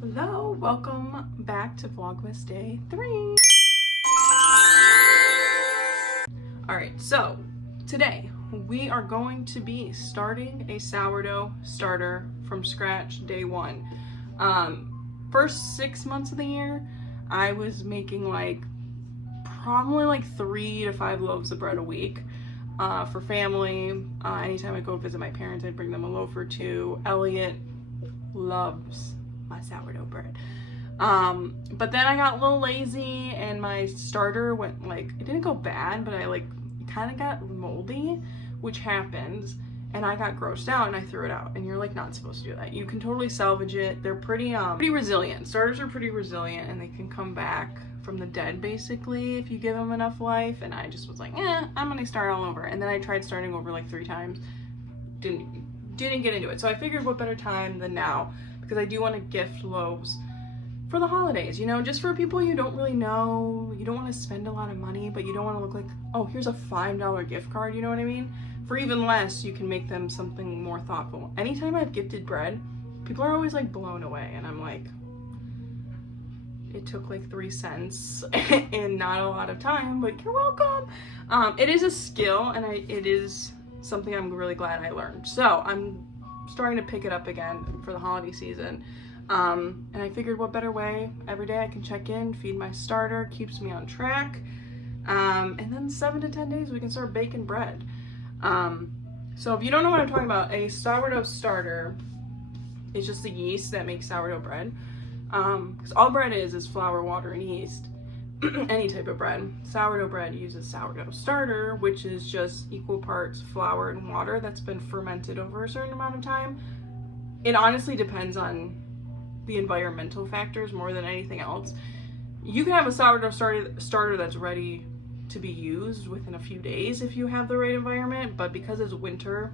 Hello, welcome back to Vlogmas Day 3. Alright, so today we are going to be starting a sourdough starter from scratch day 1. First 6 months of the year, I was making probably 3 to 5 loaves of bread a week for family. Anytime I go visit my parents, I'd bring them a loaf or two. Elliot loves my sourdough bread. But then I got a little lazy and my starter went it didn't go bad, but I kind of got moldy, which happens, and I got grossed out and I threw it out. And you're not supposed to do that. You can totally salvage it. They're pretty resilient. Starters are pretty resilient and they can come back from the dead basically if you give them enough life. And I just was like, I'm gonna start all over. And then I tried starting over 3 times. Didn't get into it. So I figured what better time than now, because I do want to gift loaves for the holidays, just for people you don't really know. You don't want to spend a lot of money, but you don't want to look like, oh, here's a $5 gift card, you know what I mean? For even less, you can make them something more thoughtful. Anytime I've gifted bread, people are always blown away, and I'm like, it took 3 cents and not a lot of time, but you're welcome. It is a skill, and it is something I'm really glad I learned. So I'm starting to pick it up again for the holiday season. And I figured what better way, every day I can check in, feed my starter, keeps me on track. And then 7 to 10 days we can start baking bread. So if you don't know what I'm talking about, a sourdough starter is just the yeast that makes sourdough bread. Because all bread is flour, water, and yeast. Any type of bread. Sourdough bread uses sourdough starter, which is just equal parts flour and water that's been fermented over a certain amount of time. It honestly depends on the environmental factors more than anything else. You can have a sourdough starter that's ready to be used within a few days if you have the right environment, but because it's winter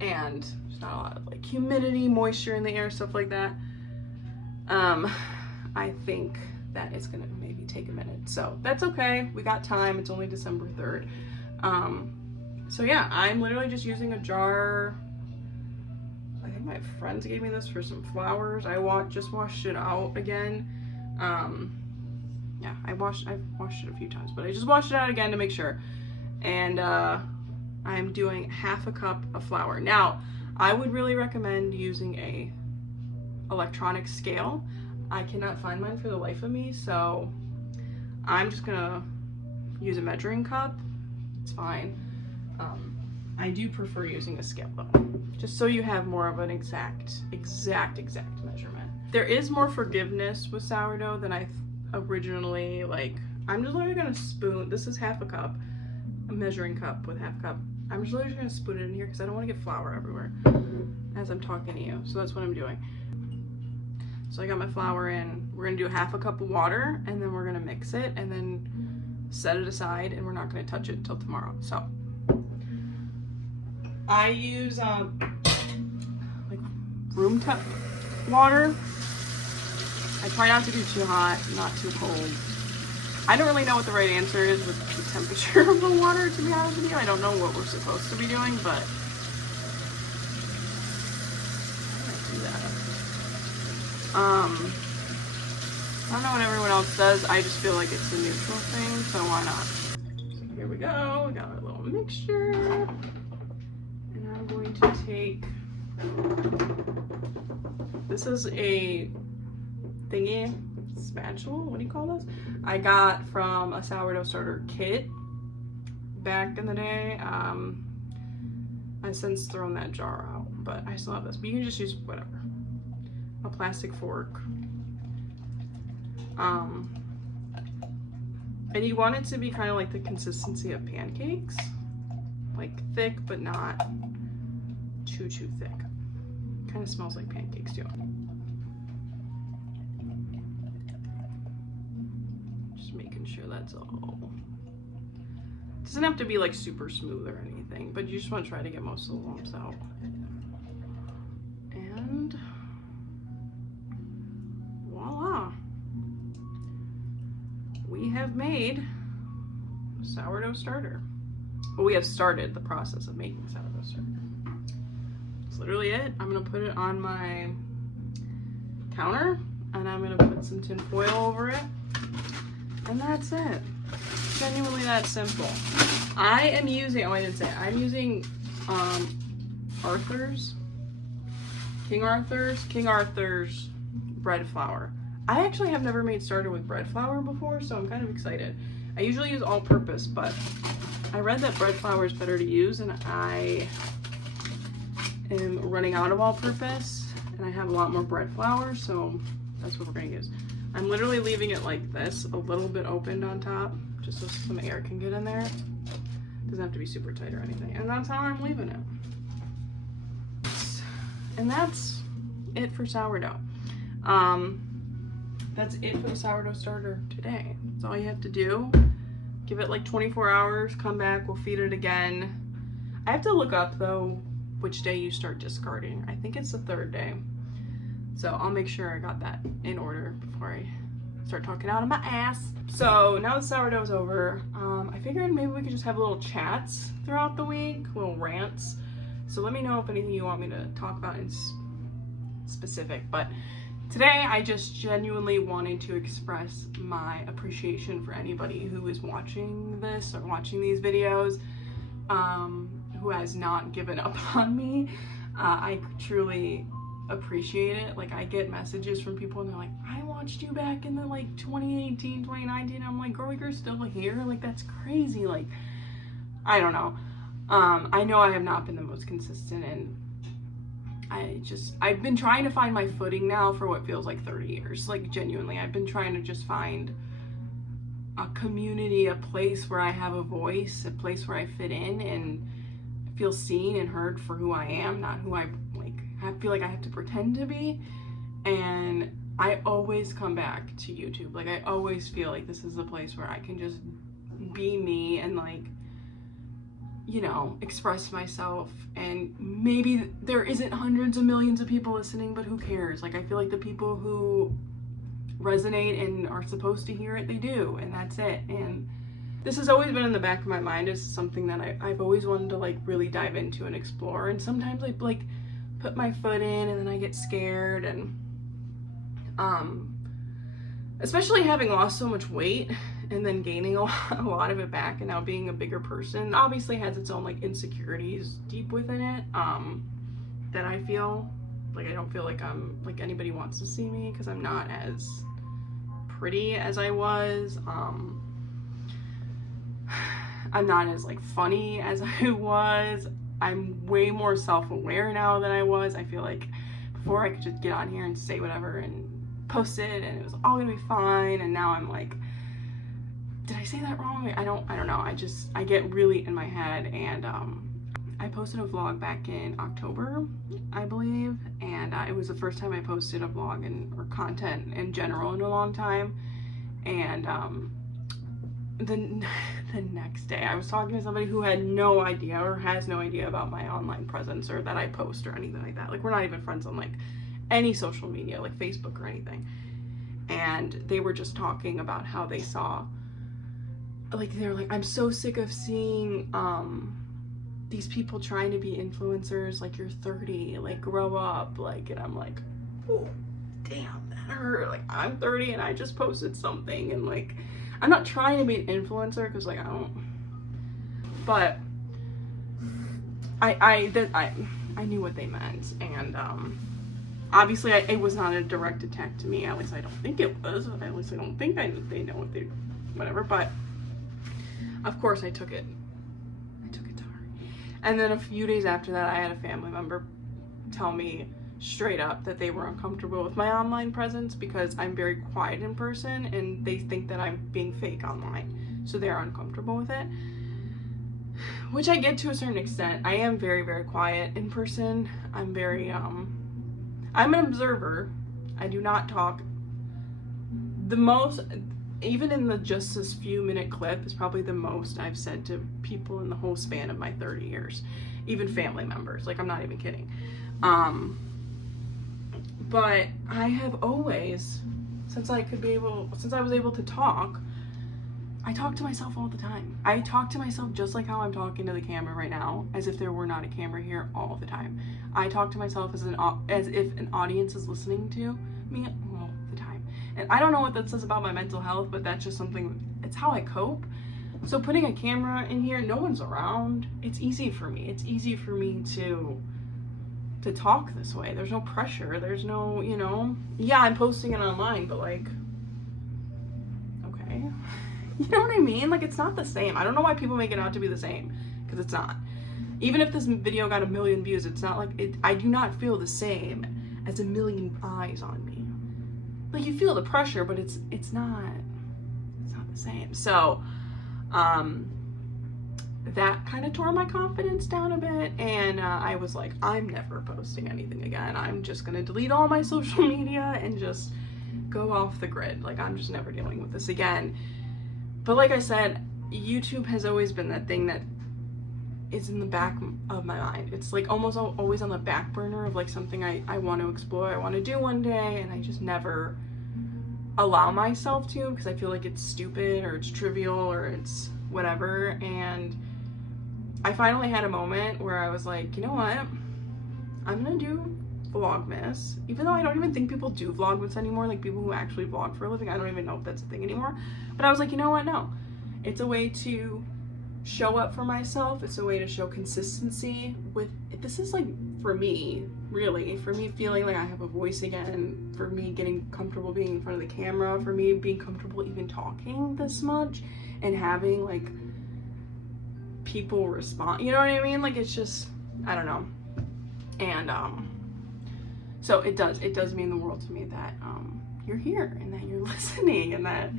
and there's not a lot of humidity, moisture in the air, stuff like that, I think that it's gonna maybe take a minute. So that's okay, we got time. It's only December 3rd. So yeah, I'm literally just using a jar. I think my friends gave me this for some flowers. I just washed it out again. Yeah, I've washed it a few times, but I just washed it out again to make sure. And I'm doing half a cup of flour. Now, I would really recommend using a electronic scale. I cannot find mine for the life of me, so I'm just gonna use a measuring cup. It's fine. I do prefer using a scale though, just so you have more of an exact measurement. There is more forgiveness with sourdough than I originally I'm just literally gonna spoon. This is half a cup, a measuring cup with half a cup. I'm just literally gonna spoon it in here because I don't want to get flour everywhere as I'm talking to you. So that's what I'm doing. So I got my flour in. We're gonna do half a cup of water, and then we're gonna mix it and then set it aside, and we're not gonna touch it until tomorrow. So I use room temp water. I try not to do too hot, not too cold. I don't really know what the right answer is with the temperature of the water, to be honest with you. I don't know what we're supposed to be doing, but how do I do that? I don't know what everyone else does. I just feel like it's a neutral thing, so why not? So here we go. We got our little mixture. And I'm going to take, this is a thingy spatula, what do you call this? I got from a sourdough starter kit back in the day. I've since thrown that jar out, but I still have this. But you can just use whatever. A plastic fork. And you want it to be kind of like the consistency of pancakes, thick but not too thick. Kind of smells like pancakes too. Just making sure that's all. It doesn't have to be super smooth or anything, but you just want to try to get most of the lumps out. And voila, we have made a sourdough starter. Well, we have started the process of making sourdough starter. That's literally it. I'm gonna put it on my counter, and I'm gonna put some tin foil over it, and that's it. Genuinely that simple. I am using, oh I didn't say it, I'm using King Arthur's bread flour. I actually have never made starter with bread flour before, so I'm kind of excited. I usually use all-purpose, but I read that bread flour is better to use, and I am running out of all-purpose, and I have a lot more bread flour, so that's what we're gonna use. I'm literally leaving it like this, a little bit opened on top, just so some air can get in there. Doesn't have to be super tight or anything, and that's how I'm leaving it. And that's it for sourdough. That's it for the sourdough starter today. That's all you have to do. Give it like 24 hours, come back, we'll feed it again. I have to look up though which day you start discarding. I think it's the 3rd day. So I'll make sure I got that in order before I start talking out of my ass. So now the sourdough's over, I figured maybe we could just have little chats throughout the week, little rants. So let me know if anything you want me to talk about in specific. But today I just genuinely wanted to express my appreciation for anybody who is watching this or watching these videos, who has not given up on me. I truly appreciate it. Like, I get messages from people and they're like, I watched you back in the like 2018, 2019. I'm like, girl, you're still here? Like, that's crazy. Like, I don't know. I know I have not been the most consistent, and I've been trying to find my footing now for what feels like 30 years. Like, genuinely, I've been trying to just find a community, a place where I have a voice, a place where I fit in and feel seen and heard for who I am, not who I feel like I have to pretend to be. And I always come back to YouTube. Like, I always feel like this is a place where I can just be me and, like, you know, express myself. And maybe there isn't hundreds of millions of people listening, but who cares? Like, I feel like the people who resonate and are supposed to hear it, they do, and that's it. And this has always been in the back of my mind as something that I've always wanted to, like, really dive into and explore. And sometimes I like put my foot in and then I get scared. And especially having lost so much weight and then gaining a lot of it back, and now being a bigger person obviously has its own, like, insecurities deep within it, that I feel like I don't feel like I'm like anybody wants to see me because I'm not as pretty as I was. I'm not as, like, funny as I was. I'm way more self-aware now than I was. I feel like before I could just get on here and say whatever and post it and it was all gonna be fine, and now I'm like, did I say that wrong? I don't know. I get really in my head. And I posted a vlog back in October, I believe, and it was the first time I posted a vlog or content in general in a long time. And the next day I was talking to somebody who had no idea or has no idea about my online presence or that I post or anything like that. Like, we're not even friends on, like, any social media, like Facebook or anything. And they were just talking about how they saw, like, they're like, I'm so sick of seeing these people trying to be influencers. Like, you're 30, like, grow up. Like, and I'm like, oh, damn, that hurt. Like, I'm 30 and I just posted something, and, like, I'm not trying to be an influencer because, like, I don't, but I knew what they meant. And obviously it was not a direct attack to me. At least I don't think it was. At least I don't think they know what they, whatever. But of course I took it to heart. And then a few days after that, I had a family member tell me straight up that they were uncomfortable with my online presence because I'm very quiet in person, and they think that I'm being fake online, so they're uncomfortable with it, which I get to a certain extent. I am very, very quiet in person. I'm very I'm an observer. I do not talk. The most, even in just this few minute clip, is probably the most I've said to people in the whole span of my 30 years, even family members. Like, I'm not even kidding. But I have always, since I was able to talk, I talk to myself all the time. I talk to myself just like how I'm talking to the camera right now, as if there were not a camera here all the time. I talk to myself as if an audience is listening to me all the time. And I don't know what that says about my mental health, but that's just something, it's how I cope. So putting a camera in here, no one's around, it's easy for me. It's easy for me to talk this way. There's no pressure. There's no, you know, yeah, I'm posting it online, but like, okay. You know what I mean? Like, it's not the same. I don't know why people make it out to be the same, because it's not. Even if this video got 1 million views, it's not like it. I do not feel the same as 1 million eyes on me. Like, you feel the pressure, but it's not the same. So, that kind of tore my confidence down a bit, and I was like, I'm never posting anything again. I'm just gonna delete all my social media and just go off the grid. Like, I'm just never dealing with this again. But like I said, YouTube has always been that thing that is in the back of my mind. It's like almost always on the back burner of like something I want to explore, I want to do one day, and I just never allow myself to, because I feel like it's stupid or it's trivial or it's whatever. And I finally had a moment where I was like, you know what, I'm gonna do Vlogmas, even though I don't even think people do Vlogmas anymore, like people who actually vlog for a living. I don't even know if that's a thing anymore. But I was like, you know what, no, it's a way to show up for myself. It's a way to show consistency with, this is like, for me, really, for me feeling like I have a voice again, for me getting comfortable being in front of the camera, for me being comfortable even talking this much and having like people respond, you know what I mean? Like, it's just, I don't know. And so it does mean the world to me that you're here and that you're listening and that,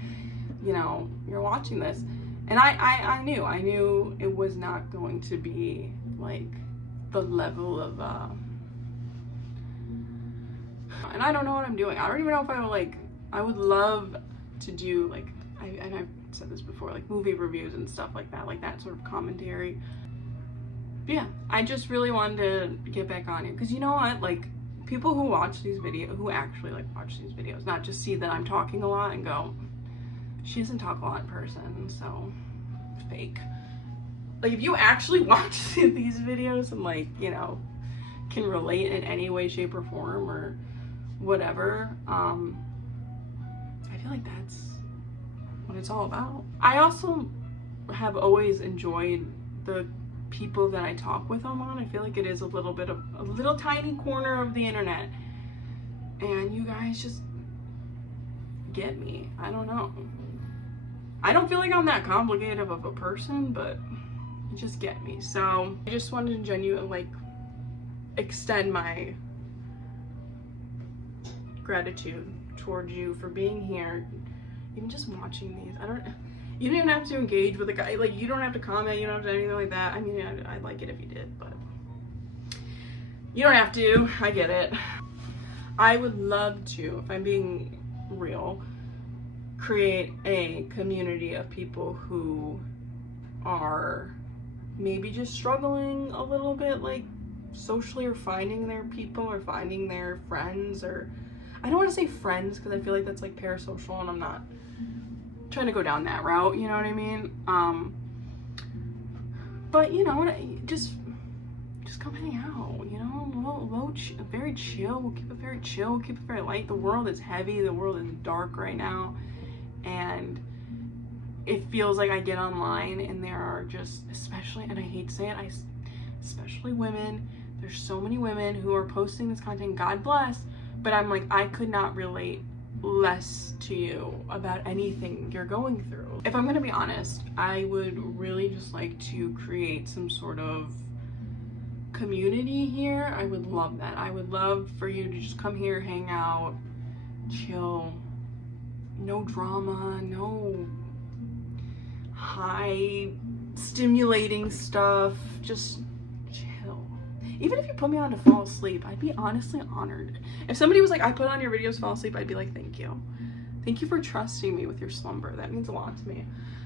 you know, you're watching this. And I knew it was not going to be like the level of and I don't know what I'm doing. I don't even know if I would like, I would love to do like, and I've said this before, like movie reviews and stuff like that sort of commentary. But yeah, I just really wanted to get back on here, because you know what, like, people who watch these videos, who actually like watch these videos, not just see that I'm talking a lot and go, she doesn't talk a lot in person, so fake. Like, if you actually watch these videos and like, you know, can relate in any way, shape, or form or whatever, I feel like that's what it's all about. I also have always enjoyed the people that I talk with online. I feel like it is a little bit of a little tiny corner of the internet, and you guys just get me. I don't know. I don't feel like I'm that complicated of a person, but you just get me. So I just wanted to genuinely like extend my gratitude towards you for being here, even just watching these. You don't even have to engage with a guy, like you don't have to comment, you don't have to do anything like that. I mean, I'd like it if you did, but you don't have to. I get it. I would love to, if I'm being real, create a community of people who are maybe just struggling a little bit, like socially, or finding their people or finding their friends, or I don't want to say friends because I feel like that's like parasocial and I'm not trying to go down that route, you know what I mean? But you know, just come hang out, you know, very chill. We'll keep it very chill, keep it very light. The world is heavy, the world is dark right now, and it feels like I get online and there are just, especially, and I hate to say it, especially women, there's so many women who are posting this content, God bless, but I'm like, I could not relate less to you about anything you're going through. If I'm gonna be honest, I would really just like to create some sort of community here. I would love that. I would love for you to just come here, hang out, chill, no drama, no high stimulating stuff, just chill. Even if you put me on to fall asleep, I'd be honestly honored. If somebody was like, I put on your videos, fall asleep, I'd be like, thank you. Thank you for trusting me with your slumber. That means a lot to me.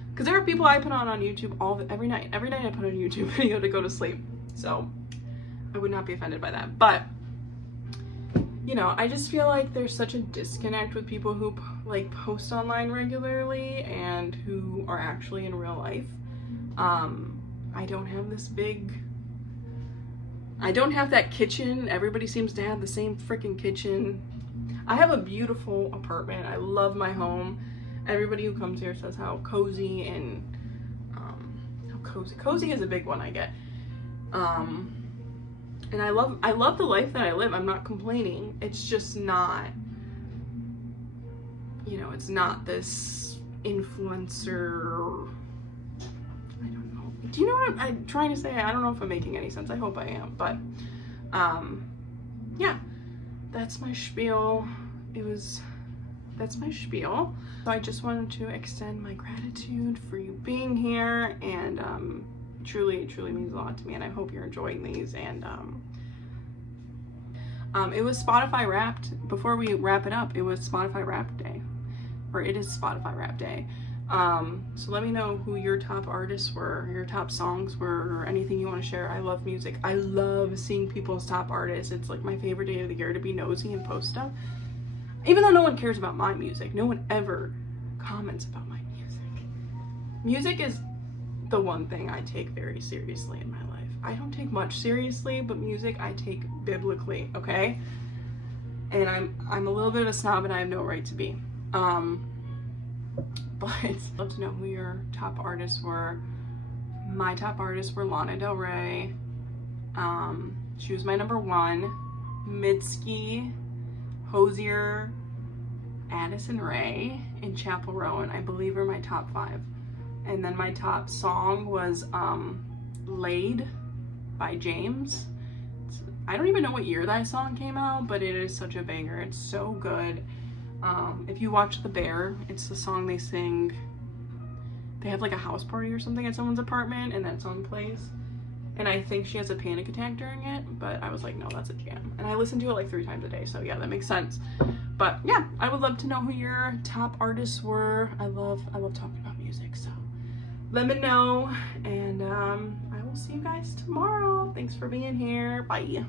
Because there are people I put on YouTube every night. Every night I put on a YouTube video to go to sleep. So I would not be offended by that. But, you know, I just feel like there's such a disconnect with people who like post online regularly and who are actually in real life. I don't have this big, I don't have that kitchen. Everybody seems to have the same freaking kitchen. I have a beautiful apartment. I love my home. Everybody who comes here says how cozy and cozy is a big one I get. And I love the life that I live. I'm not complaining. It's just not, you know, it's not this influencer. I don't know. Do you know what I'm trying to say? I don't know if I'm making any sense. I hope I am. But yeah, that's my spiel. That's my spiel. So I just wanted to extend my gratitude for you being here, and truly means a lot to me, and I hope you're enjoying these. And it was Spotify Wrapped. Before we wrap it up, it was Spotify Wrapped Day, or it is Spotify Wrapped Day. So let me know who your top artists were, your top songs were, or anything you want to share. I love music. I love seeing people's top artists. It's like my favorite day of the year to be nosy and post stuff. Even though no one cares about my music, no one ever comments about my music. Music is the one thing I take very seriously in my life. I don't take much seriously, but music I take biblically, okay? And I'm a little bit of a snob, and I have no right to be. But I'd love to know who your top artists were. My top artists were Lana Del Rey. She was my number 1. Mitski, Hosier, Addison Rae, and Chappell Rowan, I believe, are my top 5. And then my top song was Laid by James. I don't even know what year that song came out, but it is such a banger. It's so good. If you watch The Bear, it's the song they sing. They have like a house party or something at someone's apartment, and that song plays. And I think she has a panic attack during it, but I was like, no, that's a jam. And I listen to it like 3 times a day, so yeah, that makes sense. But yeah, I would love to know who your top artists were. I love talking about music, so let me know, and I will see you guys tomorrow. Thanks for being here. Bye.